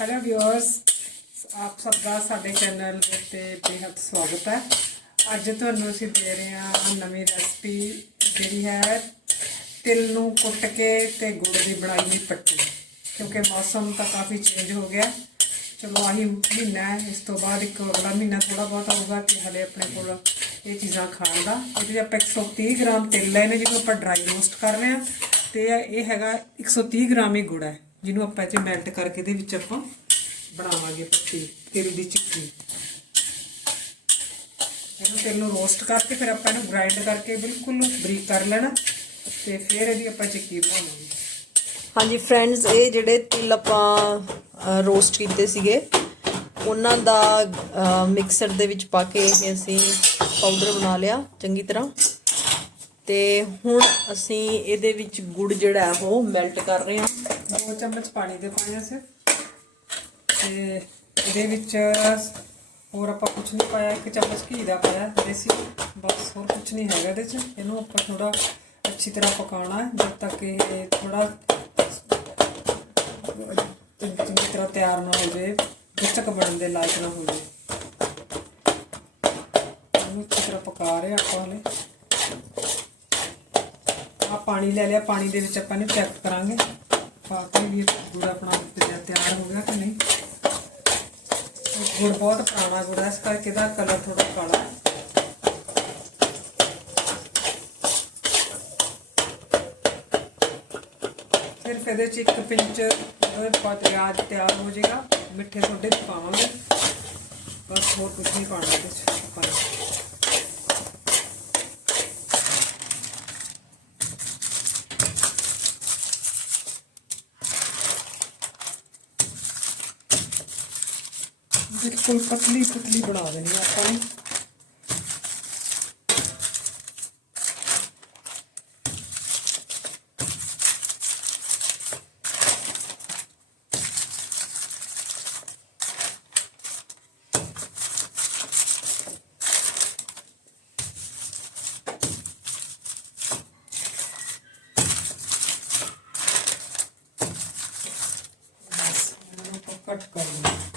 Hello viewers ਆਪ ਸਭ ਦਾ ਸਾਡੇ ਚੈਨਲ ਦੇ ਉੱਤੇ ਬੇਹੱਦ ਸਵਾਗਤ ਹੈ। ਅੱਜ ਤੁਹਾਨੂੰ ਅਸੀਂ ਦੇ ਰਹੇ ਹਾਂ ਨਵੀਂ ਰੈਸਪੀ ਜਿਹੜੀ ਹੈ ਤਿਲ ਨੂੰ ਕੁੱਟ ਕੇ ਤੇ ਗੁੜ ਦੀ ਬਣਾਈ ਹੋਈ ਪੱਟੀ। ਕਿਉਂਕਿ ਮੌਸਮ ਤਾਂ ਕਾਫੀ ਚੇਂਜ ਹੋ ਗਿਆ। ਚਲੋ ਆਹੀ ਮਹੀਨਾ ਹੈ, ਇਸ ਤੋਂ ਬਾਅਦ ਇੱਕ ਅਗਲਾ ਮਹੀਨਾ ਥੋੜਾ ਬਹੁਤ ਆਊਗਾ ਕਿ ਹਲੇ ਆਪਣੇ ਕੋਲ ਇਹ ਚੀਜ਼ਾਂ ਖਾਣ ਦਾ। ਇਹਦੇ 'ਚ ਆਪਾਂ 130 ਗ੍ਰਾਮ ਤਿਲ ਲਏ ਨੇ ਜਿਹਨੂੰ ਆਪਾਂ ਡਰਾਈ ਰੋਸਟ ਕਰ ਰਹੇ ਹਾਂ, ਤੇ ਇਹ ਹੈਗਾ 130 ਗ੍ਰਾਮ ਹੀ ਗੁੜ ਹੈ। ਜਿਹਨੂੰ ਆਪਾਂ ਇਹ 'ਚ ਮੈਲਟ ਕਰਕੇ ਇਹਦੇ ਵਿੱਚ ਆਪਾਂ ਬਣਾਵਾਂਗੇ ਪੱਤੀ, ਤਿਲ ਦੀ ਚਿੱਕੀ ਇਹਨੂੰ ਤਿਲ ਨੂੰ ਰੋਸਟ ਕਰਕੇ ਫਿਰ ਆਪਾਂ ਇਹਨੂੰ ਗ੍ਰਾਈਂਡ ਕਰਕੇ ਬਿਲਕੁਲ ਬਰੀਕ ਕਰ ਲੈਣਾ ਤੇ ਫਿਰ ਇਹਦੀ ਆਪਾਂ ਚਿੱਕੀ ਬਣਾਵਾਂਗੇ। ਹਾਂਜੀ ਫਰੈਂਡਸ ਇਹ ਜਿਹੜੇ ਤਿਲ ਆਪਾਂ ਰੋਸਟ ਕੀਤੇ ਸੀਗੇ, ਉਹਨਾਂ ਦਾ ਮਿਕਸਰ ਦੇ ਵਿੱਚ ਪਾ ਕੇ ਇਹ ਅਸੀਂ ਪਾਊਡਰ ਬਣਾ ਲਿਆ ਚੰਗੀ ਤਰ੍ਹਾਂ। ਤੇ ਹੁਣ ਅਸੀਂ ਇਹਦੇ ਵਿੱਚ ਗੁੜ ਜਿਹੜਾ ਹੈ ਉਹ ਮੈਲਟ ਕਰ ਰਹੇ ਹਾਂ। ਦੋ ਚਮਚ ਪਾਣੀ ਦੇ ਪਾਏ ਅਸੀਂ ਤੇ ਇਹਦੇ ਵਿੱਚ ਹੋਰ ਆਪਾਂ ਕੁਝ ਨਹੀਂ ਪਾਇਆ, ਇੱਕ ਚਮਚ ਘੀ ਦਾ ਪਾਇਆ, ਦੇਸੀ ਬਸ ਹੋਰ ਕੁਝ ਨਹੀਂ ਹੈਗਾ ਇਹਦੇ ਚ। ਇਹਨੂੰ ਆਪਾਂ ਥੋੜਾ ਅੱਛੀ ਤਰ੍ਹਾਂ ਪਕਾਉਣਾ ਹੈ, ਜਦ ਤੱਕ ਇਹ ਥੋੜਾ ਚੰਗੀ ਤਰ੍ਹਾਂ ਤਿਆਰ ਨਾ ਹੋ ਜਾਏ ਗੁੱਚਕ ਬਣਨ ਦੇ ਲਾਇਕ ਨਾ ਹੋ ਜਾਏ। ਇਹਨੂੰ ਅੱਛੀ ਤਰ੍ਹਾਂ ਪਕਾ ਰਹੇ ਆਪਾਂ ਹਲੇ। ਆ ਪਾਣੀ ਲੈ ਲਿਆ, ਪਾਣੀ ਦੇ ਵਿੱਚ ਆਪਾਂ ਇਹਨੂੰ ਚੈੱਕ ਕਰਾਂਗੇ। ਪਾ ਕੇ ਵੀ ਇਹ ਗੁੜ ਆਪਣਾ ਤਿਆਰ ਤਿਆਰ ਹੋ ਗਿਆ ਕਿ ਨਹੀਂ ਇਹ ਗੁੜ ਬਹੁਤ ਪੁਰਾਣਾ ਗੁੜ ਹੈ ਇਸ ਕਰਕੇ ਇਹਦਾ ਕਲਰ ਥੋੜਾ ਕਾਲਾ ਹੈ ਫਿਰ ਇਹਦੇ ਚ ਇੱਕ ਪਿੰਚ ਉਹਦੇ ਪਾ ਪਿਆਜ਼ ਤਿਆਰ ਹੋ ਜਾਏਗਾ ਮਿੱਠੇ ਸੋਡੇ ਚ ਪਾਵਾਂਗੇ ਬਸ ਹੋਰ ਕੁਝ ਨਹੀਂ ਪਾਉਣਾ ਇਹਦੇ ਚ ਆਪਾਂ ਨੇ ਬਿਲਕੁਲ ਪਤਲੀ ਪਤਲੀ ਬਣਾ ਦੇਣੀ ਹੈ ਆਪਾਂ ਨੇ। ਬਸ ਇਹਨੂੰ ਆਪਾਂ ਕਰ